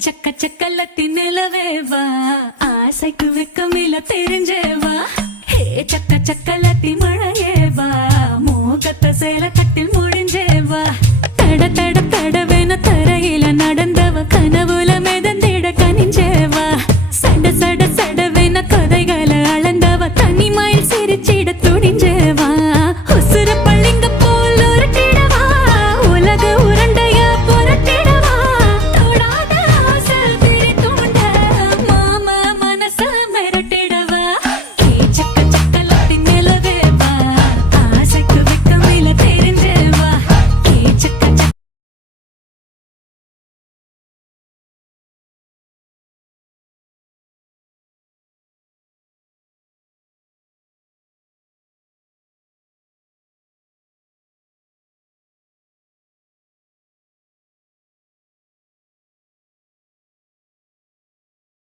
சக்க சக்கலத்தி நிலவேவா ஆசைக்கு வெக்கமில்ல தெரிஞ்சேவா ஹே சக்க சக்கலத்தி மழையேவா மோகத்த சேல கட்டில் முடிஞ்சேவா